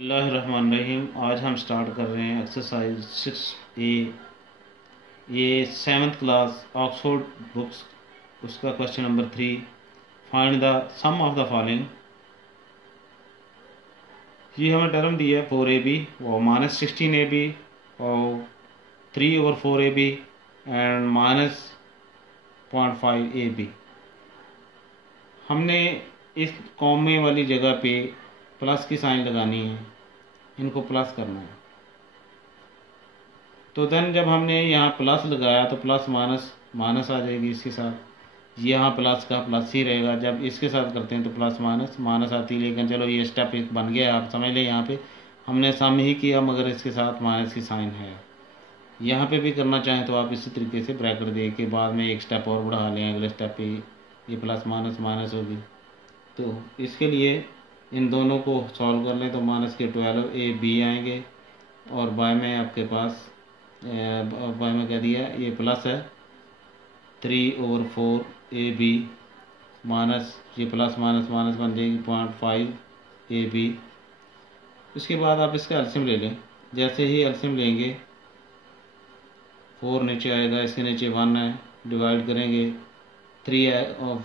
बिस्मिल्लाहिर्रहमानिर्रहीम। आज हम स्टार्ट कर रहे हैं एक्सरसाइज 6A। ये 7th क्लास ऑक्सफोर्ड बुक्स, उसका question number 3। Find the sum of the following. ये हमें टर्म दिया है 4AB और -16AB और 3/4AB एंड -0.5AB। हमने इस कॉमे वाली जगह पे प्लस की साइन लगानी है, इनको प्लस करना है। तो देन जब हमने यहाँ प्लस लगाया तो प्लस माइनस माइनस आ जाएगी इसके साथ, यहाँ प्लस का प्लस ही रहेगा। जब इसके साथ करते हैं तो प्लस माइनस माइनस आती है, लेकिन चलो ये स्टेप एक बन गया, आप समझ लें। यहाँ पे हमने सम ही किया मगर इसके साथ माइनस की साइन है। यहाँ पे भी करना चाहें तो आप इसी तरीके से ब्रैकेट दे के बाद में एक स्टेप और बढ़ा लें, अगले स्टेप पे ये प्लस माइनस माइनस होगी। तो इसके लिए इन दोनों को सॉल्व कर लें तो माइनस के 12AB आएंगे और बाय में आपके पास बाय में क्या दिया, ये प्लस है 3/4AB माइनस ये प्लस माइनस माइनस बन जाएगी 0.5AB। इसके बाद आप इसका एलसीएम ले लें। जैसे ही एलसीएम लेंगे 4 नीचे आएगा, इसके नीचे 1 है, डिवाइड करेंगे 3 और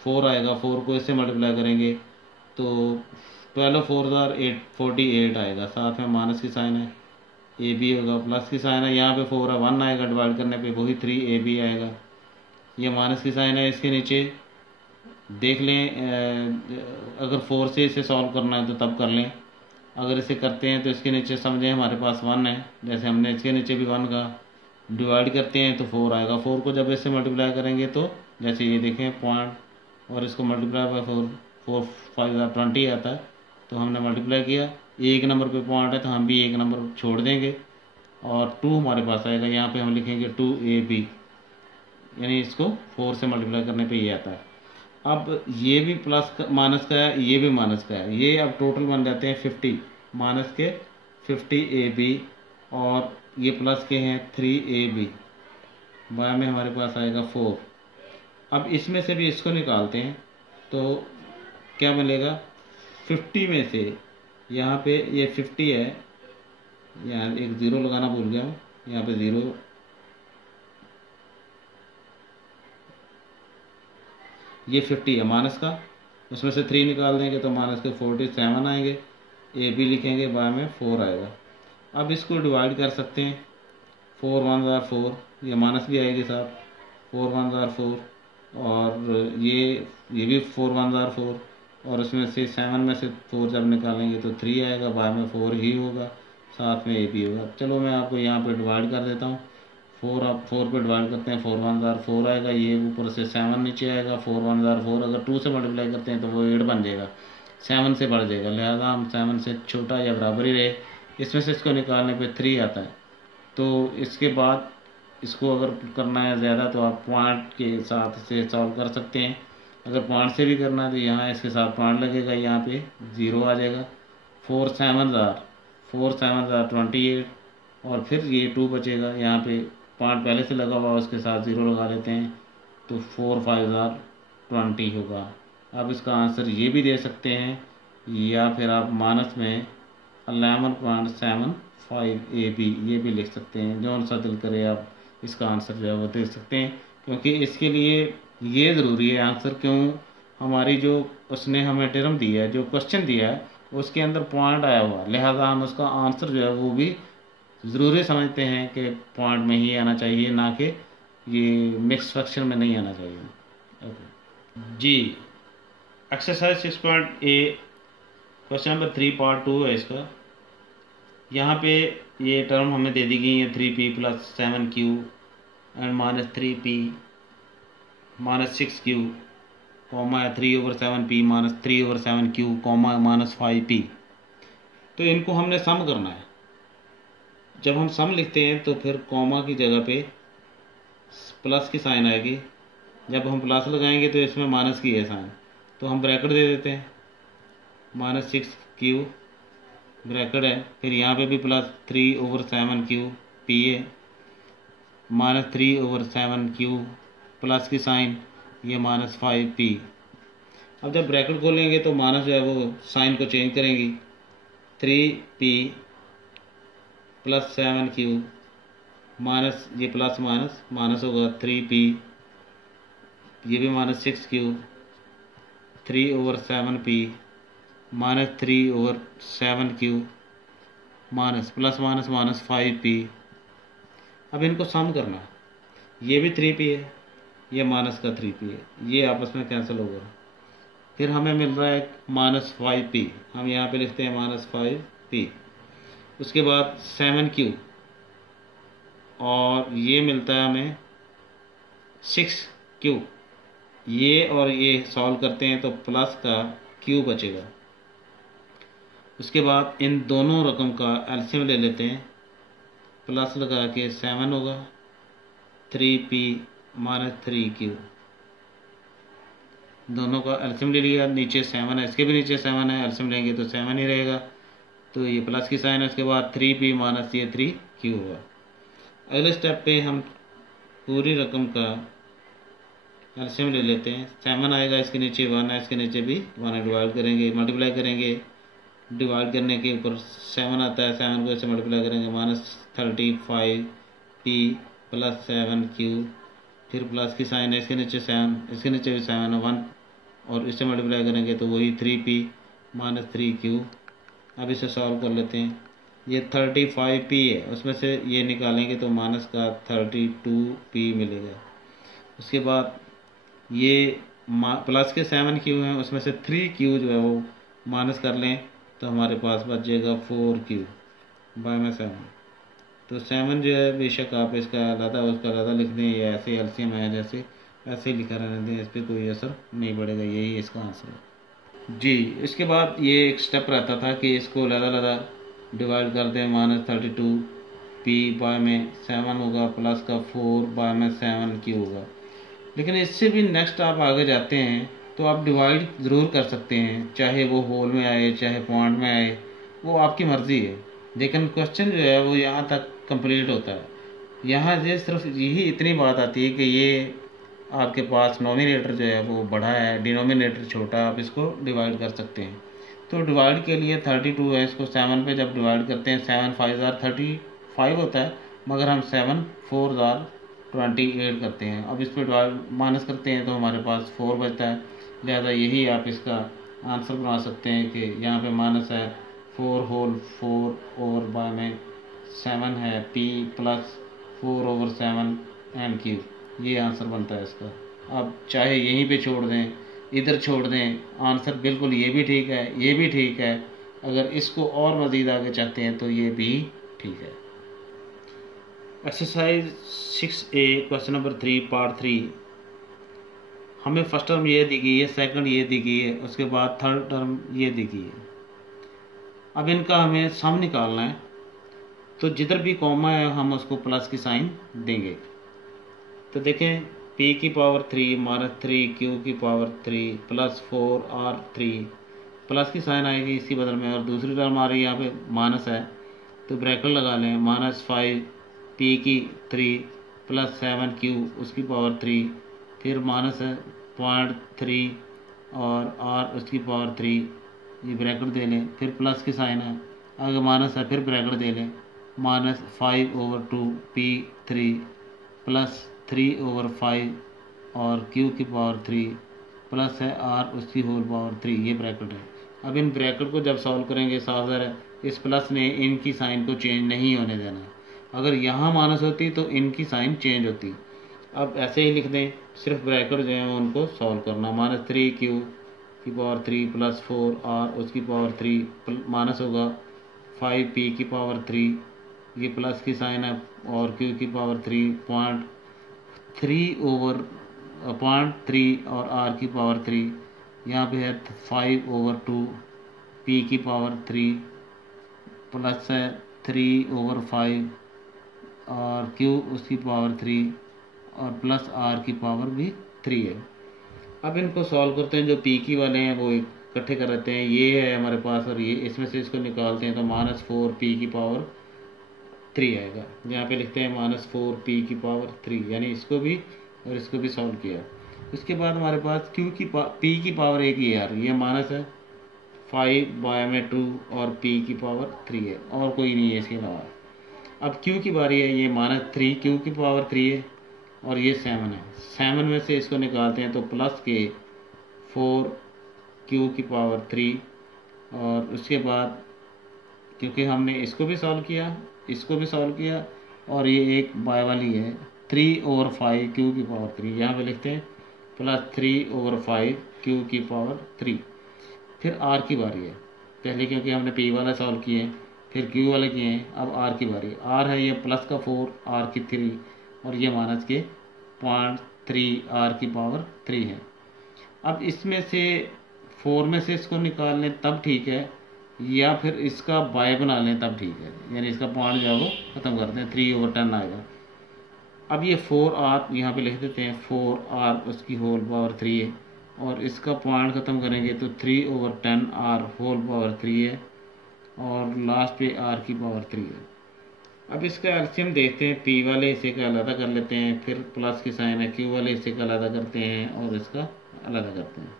4 आएगा, 4 को इससे मल्टीप्लाई करेंगे तो 12 4 48 आएगा। साथ में माइनस की साइन है, AB होगा, प्लस की साइन है, यहाँ पे 4 है, 1 आएगा, डिवाइड करने पे वही 3AB आएगा। ये माइनस की साइन है, इसके नीचे देख लें। अगर 4 से इसे सॉल्व करना है तो तब कर लें, अगर इसे करते हैं तो इसके नीचे समझें हमारे पास 1 है, जैसे हमने इसके नीचे भी 1 का डिवाइड करते हैं तो 4 आएगा। 4 को जब इससे मल्टीप्लाई करेंगे तो जैसे ये देखें पॉइंट और इसको मल्टीप्लाई बाय 4 5 20 आता है, तो हमने मल्टीप्लाई किया, एक नंबर पे पॉइंट है तो हम भी एक नंबर छोड़ देंगे और 2 हमारे पास आएगा। यहाँ पे हम लिखेंगे 2AB, यानी इसको 4 से मल्टीप्लाई करने पे ये आता है। अब ये भी प्लस माइनस का है, ये भी माइनस का है, ये अब टोटल बन जाते हैं 50, माइनस के 50AB और ये प्लस के हैं 3AB। बाय में हमारे पास आएगा 4। अब इसमें से भी इसको निकालते हैं तो क्या मिलेगा, 50 में से यहाँ पे ये 50 है, यहाँ एक ज़ीरो लगाना भूल गया हूँ, यहाँ पे 0, ये 50 है माइनस का, उसमें से 3 निकाल देंगे तो माइनस के 47 आएंगे, AB लिखेंगे, बाय में 4 आएगा। अब इसको डिवाइड कर सकते हैं, 4 1 ज़ार 4, ये माइनस भी आएगी साथ, 4 1 ज़ार 4 और ये भी 4 1 ज़ार 4 और उसमें से 7 में से 4 जब निकालेंगे तो 3 आएगा, बाय में 4 ही होगा, साथ में AB होगा। चलो मैं आपको यहाँ पे डिवाइड कर देता हूँ। 4 आप 4 पे डिवाइड करते हैं, 4 1 ज़ार 4 आएगा, ये ऊपर से 7 नीचे आएगा, 4 1 ज़ार 4, अगर 2 से मल्टीप्लाई करते हैं तो वो 8 बन जाएगा, 7 से बढ़ जाएगा, लिहाजा हम 7 से छोटा या बराबर ही रहे। इसमें से इसको निकालने पे 3 आता है। तो इसके बाद इसको अगर करना है ज़्यादा तो आप पॉइंट के साथ इसे सॉल्व कर सकते हैं। अगर पॉइंट से भी करना है तो यहाँ इसके साथ पॉइंट लगेगा, यहाँ पे 0 आ जाएगा। 4 7 ज़ार 28 और फिर ये 2 बचेगा, यहाँ पे पॉइंट पहले से लगा हुआ उसके साथ 0 लगा लेते हैं तो 4 5 ज़ार 20 होगा। अब इसका आंसर ये भी दे सकते हैं या फिर आप माइनस में 11.75AB ये भी लिख सकते हैं, जो सा दिल करे आप इसका आंसर जो है वो दे सकते हैं, क्योंकि इसके लिए ये ज़रूरी है आंसर। क्यों, हमारी जो उसने हमें टर्म दिया है, जो क्वेश्चन दिया है उसके अंदर पॉइंट आया हुआ, लिहाजा हम उसका आंसर जो है वो भी ज़रूरी समझते हैं कि पॉइंट में ही आना चाहिए, ना कि ये मिक्स फ्रैक्शन में नहीं आना चाहिए। ओके जी, exercise 6.A question number 3 part 2 है इसका। यहाँ पे ये टर्म हमें दे दी गई है 3P + 7Q and -3P -6Q comma 3/7P -3/7Q comma -5P। तो इनको हमने सम करना है। जब हम सम लिखते हैं तो फिर कॉमा की जगह पे प्लस की साइन आएगी, जब हम प्लस लगाएंगे तो इसमें माइनस की है साइन, तो हम ब्रैकेट दे देते हैं, -6Q ब्रैकेट है, फिर यहाँ पे भी प्लस 3/7Q P है, -3/7Q प्लस की साइन, ये -5P। अब जब ब्रैकेट खोलेंगे तो माइनस जो है वो साइन को चेंज करेंगी, 3p प्लस 7q माइनस ये प्लस माइनस माइनस होगा 3p, ये भी minus 6q, 3/7p minus 3/7q minus plus minus minus 5p। अब इनको सम करना है, ये भी 3p है, ये माइनस का 3p है, ये आपस में कैंसिल होगा। फिर हमें मिल रहा है माइनस 5p, हम यहाँ पे लिखते हैं माइनस 5p। उसके बाद 7q और ये मिलता है हमें 6q। ये और ये सॉल्व करते हैं तो प्लस का q बचेगा। उसके बाद इन दोनों रकम का एलसीएम ले लेते हैं, प्लस लगा के 7 होगा, 3p माइनस 3q, दोनों का एलसीएम ले लिया। नीचे 7 है, इसके भी नीचे 7 है, एलसीएम लेंगे तो 7 ही रहेगा, तो ये प्लस की साइन है। उसके बाद 3p माइनस ये 3q होगा। अगले स्टेप पे हम पूरी रकम का एलसीएम ले लेते हैं। 7 आएगा, इसके नीचे 1 है, इसके नीचे भी 1 है, डिवाइड करेंगे, मल्टीप्लाई करेंगे, डिवाइड करने के ऊपर 7 आता है, 7 को ऐसे मल्टीप्लाई करेंगे, माइनस 35p प्लस 7q, फिर प्लस की साइन है, इसके नीचे 7, इसके नीचे भी 7 है, 1 और इससे मल्टीप्लाई करेंगे तो वही 3p माइनस 3q। अब इसे सॉल्व कर लेते हैं। ये 35p है, उसमें से ये निकालेंगे तो माइनस का 32p मिलेगा। उसके बाद ये प्लस के 7q हैं, उसमें से 3q जो है वो माइनस कर लें तो हमारे पास बच जाएगा 4q बाय में 7। तो 7 जो है बेशक आप इसका अलग उसका अलग लिख दें, या ऐसे एलसीएम है जैसे ऐसे ही लिखा रहने दें, इस पर कोई असर नहीं पड़ेगा, यही इसका आंसर है जी। इसके बाद ये एक स्टेप रहता था कि इसको अलग डिवाइड कर दें, माइनस 32p बाय में 7 होगा, प्लस का 4 बाय में 7q होगा। लेकिन इससे भी नेक्स्ट आप आगे जाते हैं तो आप डिवाइड ज़रूर कर सकते हैं, चाहे वो होल में आए चाहे पॉइंट में आए, वो आपकी मर्ज़ी है। लेकिन क्वेश्चन जो है वो यहाँ तक कंप्लीट होता है। यहाँ से सिर्फ यही इतनी बात आती है कि ये आपके पास नोमिनेटर जो है वो बड़ा है, डिनोमिनेटर छोटा, आप इसको डिवाइड कर सकते हैं। तो डिवाइड के लिए 32 है, इसको 7 पे जब डिवाइड करते हैं 7 5 35 होता है, मगर हम 7 4 28 करते हैं। अब इस पर डिवाइड माइनस करते हैं तो हमारे पास 4 बचता है, लिहाजा यही आप इसका आंसर बना सकते हैं कि यहाँ पे माइनस है 4 होल 4 और बाय में 7 है p प्लस 4/7 एंड q, ये आंसर बनता है इसका। आप चाहे यहीं पे छोड़ दें, इधर छोड़ दें, आंसर बिल्कुल ये भी ठीक है, ये भी ठीक है। अगर इसको और मज़ीद आगे चाहते हैं तो ये भी ठीक है। Exercise 6A question number 3 part 3। हमें फर्स्ट टर्म ये दी गई है, सेकंड ये दी गई है, उसके बाद थर्ड टर्म ये दी गई है। अब इनका हमें सम निकालना है, तो जिधर भी कॉमा है हम उसको प्लस की साइन देंगे। तो देखें p की पावर 3 माइनस 3q की पावर 3 प्लस 4r3, प्लस की साइन आएगी इसकी बदल में, और दूसरी टर्म आ रही है यहाँ पे माइनस है तो ब्रैकेट लगा लें, माइनस 5p की 3 प्लस 7q उसकी पावर 3, फिर माइनस है 0.3 और r उसकी पावर 3, ये ब्रैकेट दे लें, फिर प्लस की साइन है, अगर माइनस है फिर ब्रैकेट दे लें, माइनस 5/2p3 प्लस 3/5 और q की पावर 3 प्लस है r उसकी होल पावर 3, ये ब्रैकेट है। अब इन ब्रैकेट को जब सॉल्व करेंगे साफ ज़रा है, इस प्लस ने इनकी साइन को चेंज नहीं होने देना है। अगर यहाँ माइनस होती तो इनकी साइन चेंज होती। अब ऐसे ही लिख दें, सिर्फ ब्रैकेट जो है उनको सॉल्व करना, माइनस 3q की पावर 3 प्लस 4r उसकी पावर 3 माइनस होगा 5p की पावर 3, ये प्लस की साइन है, और q की पावर 3 0.3 और r की पावर 3, यहाँ पे है 5/2 p की पावर 3 प्लस है 3/5 और q उसकी पावर 3 और प्लस r की पावर भी 3 है। अब इनको सॉल्व करते हैं, जो p की वाले हैं वो इकट्ठे कर लेते हैं, ये है हमारे पास और ये, इसमें से इसको निकालते हैं तो माइनस 4p की पावर 3 आएगा। यहाँ पे लिखते हैं माइनस 4p की पावर 3, यानी इसको भी और इसको भी सॉल्व किया। उसके बाद हमारे पास p की पावर 1 ही यार, ये माइनस है 5 में 2 और p की पावर 3 है, और कोई नहीं है इसके अलावा। अब q की बारी है, ये -3 q की पावर 3 है और ये 7 है। 7 में से इसको निकालते हैं तो प्लस के 4 q की पावर 3, और उसके बाद क्योंकि हमने इसको भी सॉल्व किया, इसको भी सॉल्व किया, और ये एक बाय वाली है 3/5 q की पावर 3, यहाँ पे लिखते हैं +3/5 q की पावर 3। फिर r की बारी है, पहले क्योंकि हमने p वाला सॉल्व किए हैं, फिर q वाले किए हैं, अब r की बारी है। r है ये प्लस का 4 r की 3 और ये माइनस के 0.3 r की पावर 3 है। अब इसमें से 4 में से इसको निकाल लें तब ठीक है, या फिर इसका बाय बना लें तब ठीक है, यानी इसका पॉइंट जो है वो ख़त्म करते हैं, 3/10 आएगा। अब ये 4r यहाँ पे लिख देते हैं, 4r उसकी होल पावर 3 है, और इसका पॉइंट ख़त्म करेंगे तो 3/10 r होल पावर 3 है, और लास्ट पे r की पावर 3 है। अब इसका एलसीएम देखते हैं, p वाले हिस्से का अलग कर लेते हैं, फिर प्लस की साइन है, q वाले हिस्से का अलग करते हैं और इसका अलग करते हैं।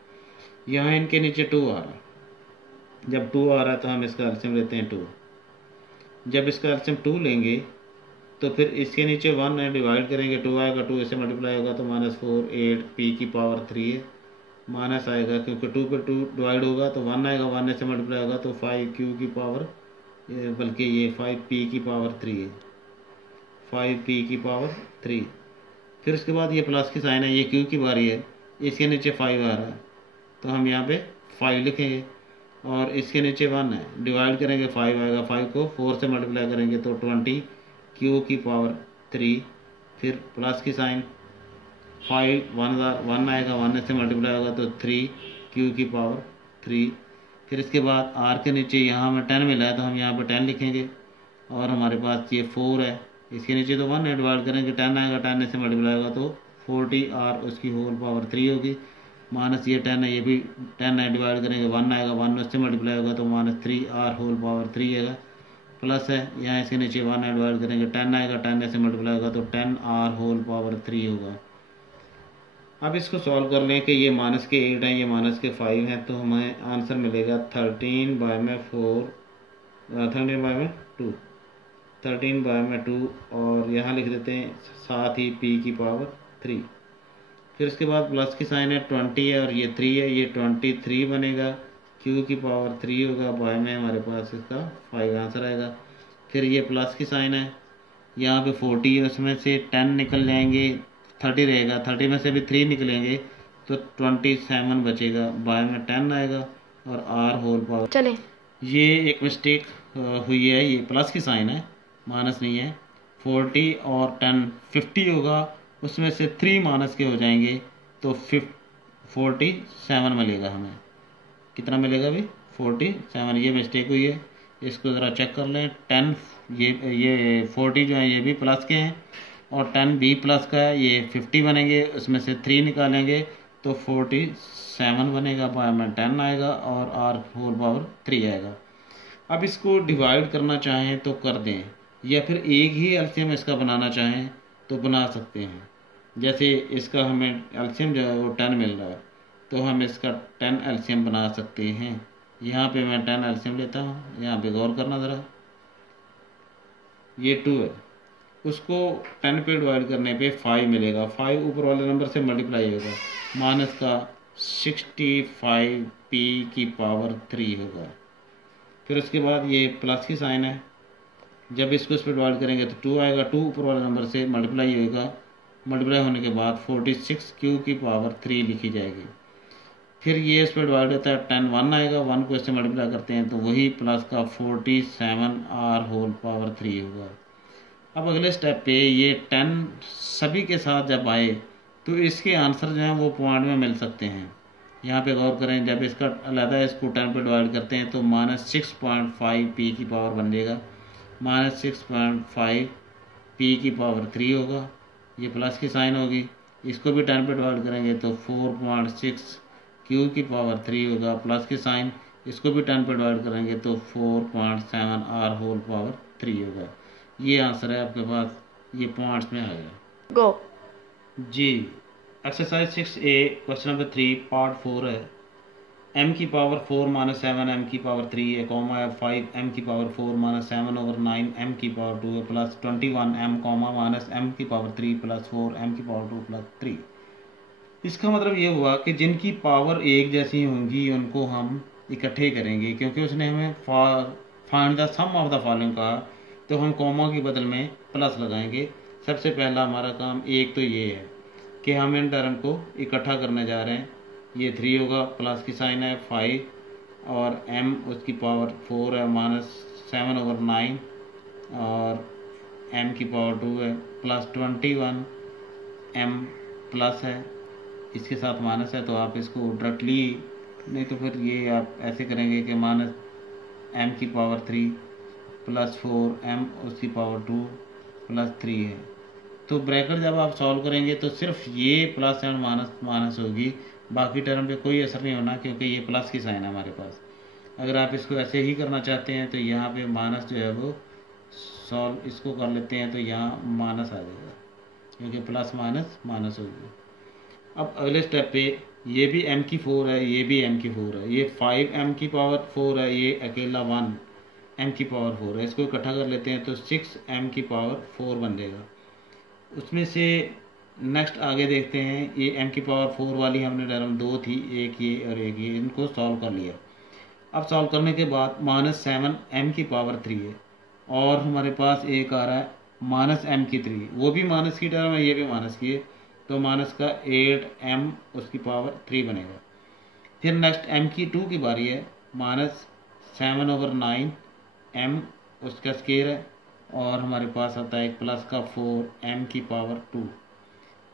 यहाँ इनके नीचे 2 आ रहा है, जब 2 आ रहा है तो हम इसका एलसीएम लेते हैं 2। जब इसका एलसीएम 2 लेंगे तो फिर इसके नीचे 1 है, डिवाइड करेंगे 2 आएगा, 2 इससे मल्टीप्लाई होगा तो -4 8 p की पावर 3 है, माइनस आएगा क्योंकि 2 पे 2 डिवाइड होगा तो 1 आएगा, 1 इससे मल्टीप्लाई होगा तो 5 q की पावर, बल्कि ये 5 p की पावर 3 है, 5 p की पावर 3। फिर उसके बाद ये प्लस की साइन है, ये q की बारी है, इसके नीचे 5 आ रहा है तो हम यहाँ पे 5 लिखेंगे, और इसके नीचे 1 है, डिवाइड करेंगे 5 आएगा, 5 को 4 से मल्टीप्लाई करेंगे तो 20 q की पावर 3। फिर प्लस की साइन, 5 1 आएगा, 1 से मल्टीप्लाई होगा तो 3 q की पावर 3। फिर इसके बाद r के नीचे यहाँ हमें 10 मिला है तो हम यहाँ पे 10 लिखेंगे, और हमारे पास ये 4 है, इसके नीचे तो 1 है, डिवाइड करेंगे 10 आएगा, 10 से मल्टीप्लाई होगा तो 40r उसकी होल पावर 3 होगी, माइनस ये 10 है, ये भी 10 है, डिवाइड करेंगे 1 आएगा, 1 उससे मल्टीप्लाई होगा तो -3r होल पावर 3 आएगा, प्लस है यहाँ इसके नीचे 1 है, डिवाइड करेंगे 10 आएगा, 10 से मल्टीप्लाई होगा तो 10r होल पावर 3 होगा। अब इसको सॉल्व कर लें कि ये माइनस के 8 हैं, ये माइनस के 5 हैं, तो हमें आंसर मिलेगा 13/4 13/2 13/2, और यहाँ लिख देते हैं साथ ही p की पावर 3। फिर उसके बाद प्लस की साइन है, 20 है और ये 3 है, ये 23 बनेगा, q की पावर 3 होगा, बाय में हमारे पास इसका 5 आंसर आएगा। फिर ये प्लस की साइन है, यहाँ पे 40 है, उसमें से 10 निकल जाएंगे, 30 रहेगा, 30 में से भी 3 निकलेंगे तो 27 बचेगा, बाय में 10 आएगा और r होल पावर। चले, ये एक मिस्टेक हुई है, ये प्लस की साइन है, माइनस नहीं है। 40 और 10 50 होगा, उसमें से 3 माइनस के हो जाएंगे तो 47 मिलेगा, हमें कितना मिलेगा अभी 47। ये मिस्टेक हुई है, इसको ज़रा चेक कर लें। 10 ये 40 जो है ये भी प्लस के हैं, और 10 भी प्लस का है, ये 50 बनेंगे, उसमें से 3 निकालेंगे तो 47 बनेगा, बाय में 10 आएगा और r होल पावर 3 आएगा। अब इसको डिवाइड करना चाहें तो कर दें, या फिर एक ही एलसीएम इसका बनाना चाहें तो बना सकते हैं। जैसे इसका हमें एलसीएम जो है वो 10 मिल रहा है तो हम इसका 10 एलसीएम बना सकते हैं। यहाँ पे मैं 10 एलसीएम लेता हूँ, यहाँ पे गौर करना ज़रा, ये 2 है, उसको 10 पे डिवाइड करने पे 5 मिलेगा, 5 ऊपर वाले नंबर से मल्टीप्लाई होगा, माइनस का 65 p की पावर 3 होगा। फिर उसके बाद ये प्लस की साइन है, जब इसको इस पर डिवाइड करेंगे तो 2 आएगा, 2 ऊपर वाले नंबर से मल्टीप्लाई होगा, मल्टीप्लाई होने के बाद 46 q की पावर 3 लिखी जाएगी। फिर ये इस पर डिवाइड होता है 10, 1 आएगा, 1 को इससे मल्टीप्लाई करते हैं तो वही प्लस का 47 r होल पावर 3 होगा। अब अगले स्टेप पे ये 10 सभी के साथ जब आए तो इसके आंसर जो हैं वो पॉइंट में मिल सकते हैं। यहाँ पे गौर करें, जब इसका अलग इसको 10 पे डिवाइड करते हैं तो -6.5 p की पावर बन जाएगा, -6.5 p की पावर 3 होगा, ये प्लस की साइन होगी, इसको भी 10 पे डिवाइड करेंगे तो 4.6 q की पावर 3 होगा, प्लस की साइन, इसको भी 10 पे डिवाइड करेंगे तो 4.7 r होल पावर 3 होगा। ये आंसर है आपके पास, ये पॉइंट्स में आ गया। गो जी, exercise 6A question number 3 part 4 है। m की पावर 4 माइनस 7 m की पावर 3 है, कॉमा है 5 m की पावर 4 माइनस 7 ओवर 9 m की पावर 2 है, plus 21 m comma minus m की पावर 3 प्लस 4 m की पावर 2 प्लस 3। इसका मतलब ये हुआ कि जिनकी पावर एक जैसी होंगी उनको हम इकट्ठे करेंगे, क्योंकि उसने हमें find the sum of the following कहा, तो हम कॉमा के बदल में प्लस लगाएंगे। सबसे पहला हमारा काम एक तो ये है कि हम इन टर्म को इकट्ठा करने जा रहे हैं। ये 3 होगा, प्लस की साइन है 5 और m उसकी पावर 4 है माइनस 7 ओवर 9 और m की पावर 2 है, प्लस 21 m प्लस है, इसके साथ माइनस है, तो आप इसको डायरेक्टली नहीं तो फिर ये आप ऐसे करेंगे कि माइनस m की पावर 3 प्लस 4 m उसकी पावर 2 प्लस 3 है। तो ब्रैकेट जब आप सॉल्व करेंगे तो सिर्फ ये प्लस एंड माइनस माइनस होगी, बाकी टर्म पे कोई असर नहीं होना, क्योंकि ये प्लस की साइन है हमारे पास। अगर आप इसको ऐसे ही करना चाहते हैं तो यहाँ पे माइनस जो है वो सॉल्व इसको कर लेते हैं, तो यहाँ माइनस आ जाएगा, क्योंकि प्लस माइनस माइनस होगी। अब अगले स्टेप पे ये भी m की 4 है, ये भी m की 4 है, ये 5 m की पावर 4 है, ये अकेला 1 m की पावर 4 है, इसको इकट्ठा कर लेते हैं तो 6 m की पावर 4 बन जाएगा। उसमें से नेक्स्ट आगे देखते हैं, ये m की पावर 4 वाली हमने टर्म 2 थी, एक ये और एक ये, इनको सॉल्व कर लिया। अब सॉल्व करने के बाद माइनस 7 m की पावर 3 है और हमारे पास एक आ रहा है माइनस m की 3, वो भी माइनस की टर्म है, ये भी माइनस की है, तो माइनस का 8 m उसकी पावर 3 बनेगा। फिर नेक्स्ट m की 2 की बारी है, माइनस 7 ओवर 9 m उसका स्केयर है और हमारे पास आता है एक प्लस का 4 m की पावर 2।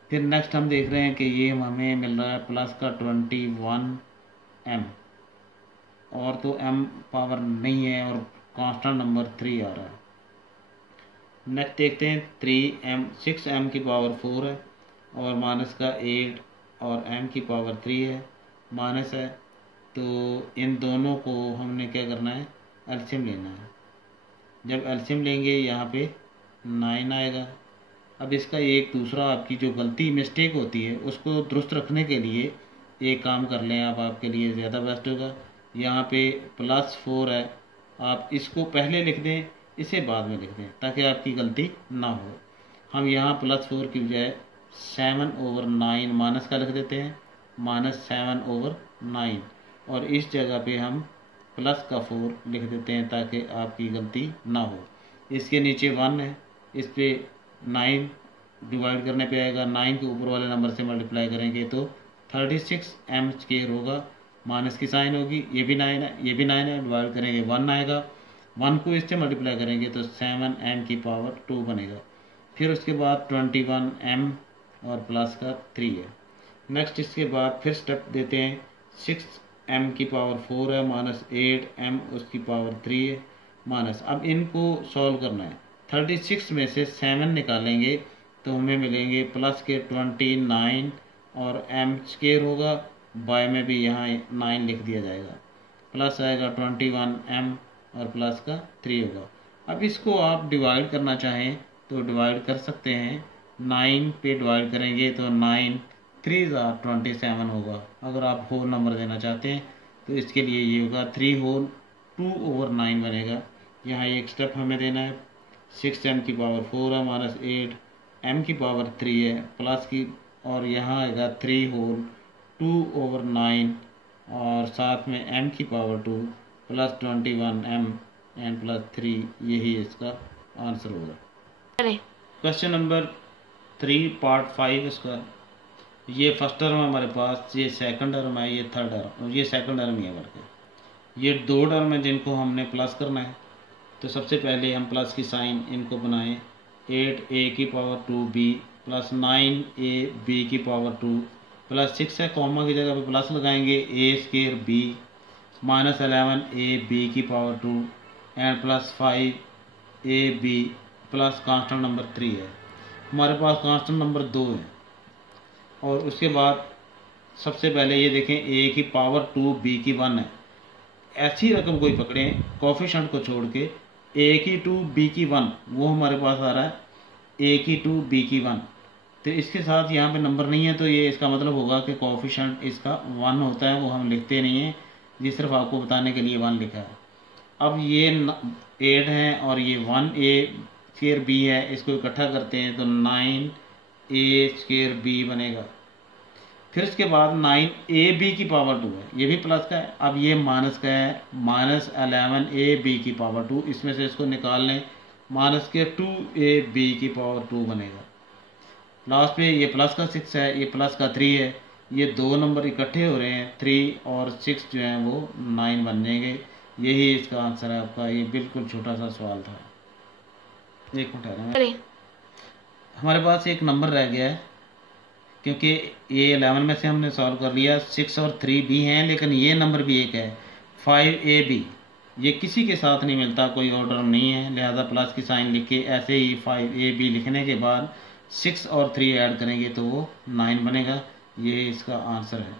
फिर नेक्स्ट हम देख रहे हैं कि ये हमें मिल रहा है प्लस का 21 m, और तो m पावर नहीं है और कांस्टेंट नंबर 3 आ रहा है। नेक्स्ट देखते हैं 6 m की पावर 4 है और माइनस का 8 और m की पावर 3 है, माइनस है, तो इन दोनों को हमने क्या करना है, एलसीएम लेना है। जब एलसीएम लेंगे यहाँ पे 9 आएगा। अब इसका एक दूसरा आपकी जो गलती मिस्टेक होती है उसको दुरुस्त रखने के लिए एक काम कर लें आप, आपके लिए ज़्यादा बेस्ट होगा। यहाँ पे प्लस 4 है, आप इसको पहले लिख दें, इसे बाद में लिख दें, ताकि आपकी गलती ना हो। हम यहाँ प्लस 4 की बजाय 7 ओवर 9 माइनस का लिख देते हैं, माइनस 7 ओवर 9, और इस जगह पे हम प्लस का 4 लिख देते हैं ताकि आपकी गलती ना हो। इसके नीचे 1 है, इस पे 9 डिवाइड करने पे आएगा, 9 के ऊपर वाले नंबर से मल्टीप्लाई करेंगे तो 36 m स्क्वायर होगा, माइनस की साइन होगी, ये भी 9 है, ये भी 9 है, डिवाइड करेंगे 1 आएगा, 1 को इससे मल्टीप्लाई करेंगे तो 7 m की पावर 2 बनेगा। फिर उसके बाद 21 m और प्लस का 3 है। नेक्स्ट इसके बाद फिर स्टेप देते हैं, 6 m की पावर 4 है माइनस 8 m उसकी पावर 3 है माइनस। अब इनको सॉल्व करना है, 36 में से 7 निकालेंगे तो हमें मिलेंगे प्लस के 29 और m स्क्वायर होगा, बाय में भी यहाँ 9 लिख दिया जाएगा, प्लस आएगा 21 m और प्लस का 3 होगा। अब इसको आप डिवाइड करना चाहें तो डिवाइड कर सकते हैं, 9 पे डिवाइड करेंगे तो 9 3 27 होगा। अगर आप होल नंबर देना चाहते हैं तो इसके लिए ये होगा 3 होल 2 ओवर 9 बनेगा। यहाँ एक स्टेप हमें देना है, 6 m की पावर 4 है माइनस 8 m की पावर 3 है प्लस की, और यहाँ आएगा 3 होल 2 ओवर 9 और साथ में m की power 2 plus 21 m and plus 3, यही इसका आंसर होगा। क्वेश्चन नंबर 3 पार्ट 5 इसका, ये फर्स्ट टर्म है हमारे पास, ये सेकंड टर्म है, ये थर्ड टर्म, ये सेकंड टर्म ही है बल्कि, ये 2 टर्म है जिनको हमने प्लस करना है। तो सबसे पहले हम प्लस की साइन इनको बनाएं, 8a की power 2b plus 9a b की पावर 2 प्लस 6 है, कॉमा की जगह पे प्लस लगाएंगे, a square b minus 11a b की power 2 and plus 5a b plus constant number 3 है। हमारे पास कांस्टेंट नंबर 2 है। और उसके बाद सबसे पहले ये देखें, a की पावर 2 b की 1 है, ऐसी रकम कोई पकड़ें कोफिशिएंट को छोड़ के, a की 2 b की 1, वो हमारे पास आ रहा है a की 2 b की 1, तो इसके साथ यहाँ पे नंबर नहीं है, तो ये इसका मतलब होगा कि कोफिशिएंट इसका 1 होता है, वो हम लिखते नहीं हैं, ये सिर्फ आपको बताने के लिए 1 लिखा है। अब ये 8 है और ये 1a स्क्वायर बी है, इसको इकट्ठा करते हैं तो 9a स्क्वायर बी बनेगा। फिर उसके बाद 9ab की पावर 2 है, ये भी प्लस का है। अब ये माइनस का है, -11ab की पावर 2, इसमें से इसको निकाल लें, माइनस के 2ab की पावर 2 बनेगा। लास्ट पे ये प्लस का 6 है, ये प्लस का 3 है, ये दो नंबर इकट्ठे हो रहे हैं, 3 और 6 जो हैं वो 9 बन जाएंगे। यही इसका आंसर है आपका। ये बिल्कुल छोटा सा सवाल था। एक मिनट है, हमारे पास एक नंबर रह गया है, क्योंकि ये 11 में से हमने सॉल्व कर लिया। 6 और 3 भी हैं, लेकिन ये नंबर भी एक है 5ab। ये किसी के साथ नहीं मिलता, कोई ऑर्डर नहीं है, लिहाजा प्लस की साइन लिख के ऐसे ही 5ab लिखने के बाद 6 और 3 ऐड करेंगे तो वो 9 बनेगा। ये इसका आंसर है।